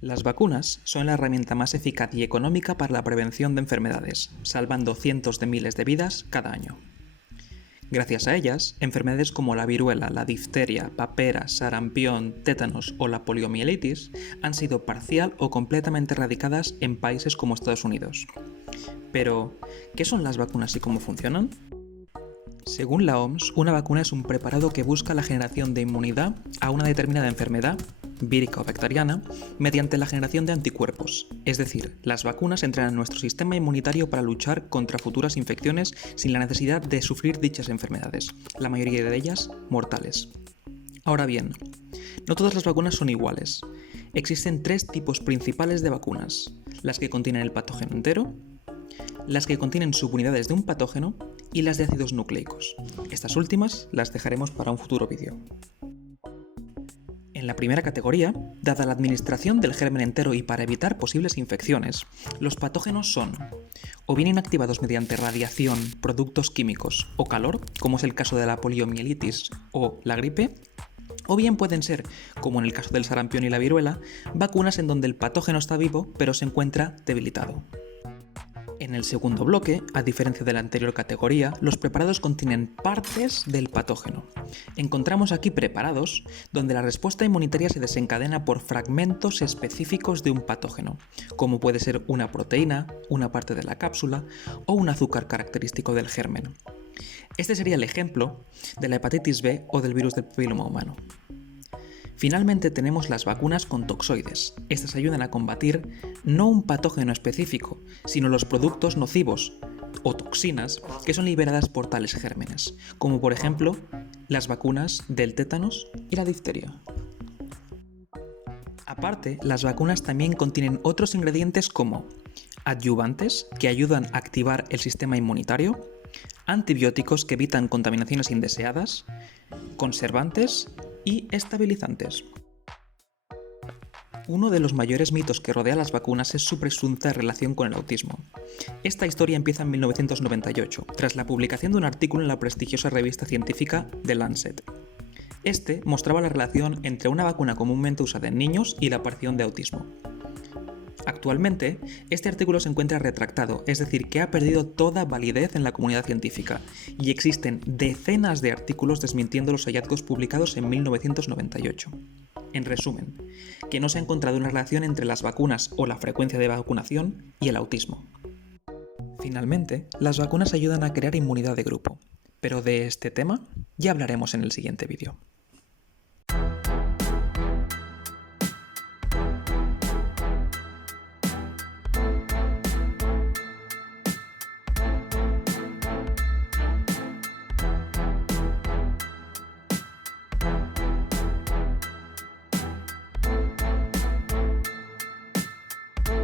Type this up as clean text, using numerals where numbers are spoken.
Las vacunas son la herramienta más eficaz y económica para la prevención de enfermedades, salvando cientos de miles de vidas cada año. Gracias a ellas, enfermedades como la viruela, la difteria, papera, sarampión, tétanos o la poliomielitis han sido parcial o completamente erradicadas en países como Estados Unidos. Pero, ¿qué son las vacunas y cómo funcionan? Según la OMS, una vacuna es un preparado que busca la generación de inmunidad a una determinada enfermedad, vírica o bacteriana, mediante la generación de anticuerpos. Es decir, las vacunas entran en nuestro sistema inmunitario para luchar contra futuras infecciones sin la necesidad de sufrir dichas enfermedades, la mayoría de ellas mortales. Ahora bien, no todas las vacunas son iguales. Existen tres tipos principales de vacunas: las que contienen el patógeno entero, las que contienen subunidades de un patógeno y las de ácidos nucleicos. Estas últimas las dejaremos para un futuro vídeo. En la primera categoría, dada la administración del germen entero y para evitar posibles infecciones, los patógenos son o bien inactivados mediante radiación, productos químicos o calor, como es el caso de la poliomielitis o la gripe, o bien pueden ser, como en el caso del sarampión y la viruela, vacunas en donde el patógeno está vivo pero se encuentra debilitado. En el segundo bloque, a diferencia de la anterior categoría, los preparados contienen partes del patógeno. Encontramos aquí preparados donde la respuesta inmunitaria se desencadena por fragmentos específicos de un patógeno, como puede ser una proteína, una parte de la cápsula o un azúcar característico del germen. Este sería el ejemplo de la hepatitis B o del virus del papiloma humano. Finalmente tenemos las vacunas con toxoides. Estas ayudan a combatir no un patógeno específico, sino los productos nocivos o toxinas que son liberadas por tales gérmenes, como por ejemplo las vacunas del tétanos y la difteria. Aparte, las vacunas también contienen otros ingredientes como adyuvantes, que ayudan a activar el sistema inmunitario, antibióticos que evitan contaminaciones indeseadas, conservantes y estabilizantes. Uno de los mayores mitos que rodea las vacunas es su presunta relación con el autismo. Esta historia empieza en 1998, tras la publicación de un artículo en la prestigiosa revista científica The Lancet. Este mostraba la relación entre una vacuna comúnmente usada en niños y la aparición de autismo. Actualmente, este artículo se encuentra retractado, es decir, que ha perdido toda validez en la comunidad científica, y existen decenas de artículos desmintiendo los hallazgos publicados en 1998. En resumen, que no se ha encontrado una relación entre las vacunas o la frecuencia de vacunación y el autismo. Finalmente, las vacunas ayudan a crear inmunidad de grupo, pero de este tema ya hablaremos en el siguiente vídeo.